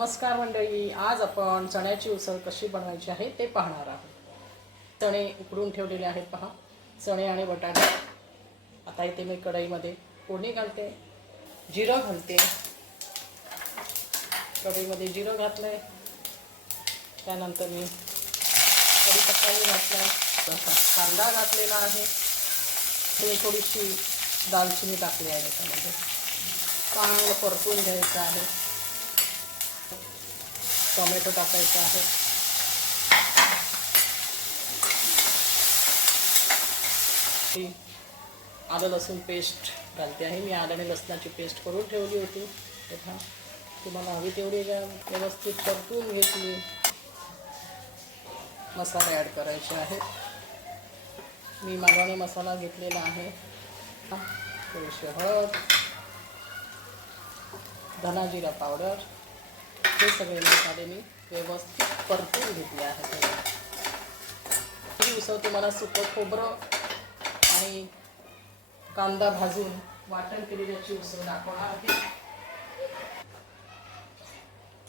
नमस्कार मंडळी, आज आपण चण्याची उसळ कशी बनवायची आहे ते पाहणार आहोत। चणे उकडून ठेवलेले आहेत पहा, चणे आणि बटाटे। आता इथे मी कढईमध्ये फोडणी घालते, जिरं घालते। कढईमध्ये जिरं घातलंय, त्यानंतर मी कढीपत्ताही घातला, कांदा घातलेला आहे, थोडीशी दालचिनी टाकली आहे। त्यामध्ये चांगलं परतून घ्यायचं आहे। टोमॅटो टाकायचा आहे, आलं लसूण पेस्ट घालते आहे। मी आलं आणि लसणाची पेस्ट करून ठेवली होती, तेव्हा तुम्हाला हवी तेवढी व्यवस्थित परतून घेतली। मसाले ॲड करायचे आहेत। मी मालवणी मसाला घेतलेला आहे, थोडीशी हळद, धना जिरा पावडर, हे सगळे मसाले मी व्यवस्थित परतून घेतले आहेत। ही उसळ तुम्हाला सुकं खोबरं आणि कांदा भाजून वाटण केलेल्याची उसळ दाखवणार आहे।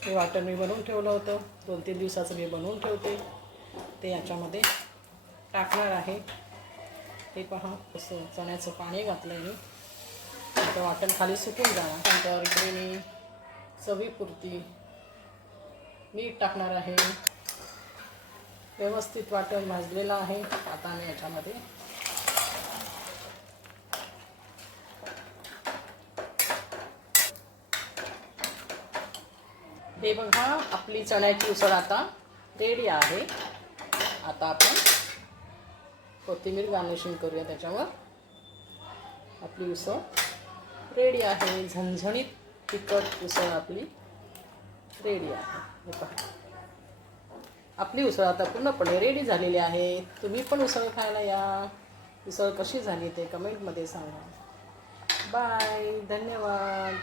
हे वाटण मी बनवून ठेवलं होतं, 2-3 दिवसाचं मी बनवून ठेवते, ते याच्यामध्ये टाकणार आहे। हे पहा, असं चण्याचं पाणी घातलं आहे मी, आता वाटण खाली सुकून जाणार। नंतर इकडे मी चवीपुरती मीठ टाकणार आहे। व्यवस्थित वाटण भाजलेलं आहे। आता मी याच्यामध्ये हे बघा, आपली चण्याची उसळ आता रेडी आहे। आता आपण कोथिंबीर गार्निशिंग करूया त्याच्यावर। आपली उसळ रेडी आहे, झणझणीत तिखट उसळ आपली रेडी आहे। हे पहा, आपली उसळ आता पूर्णपणे रेडी झालेली आहे। तुम्ही पण उसळ खायला या। उसळ कशी झाली ते कमेंटमध्ये सांगा। बाय, धन्यवाद।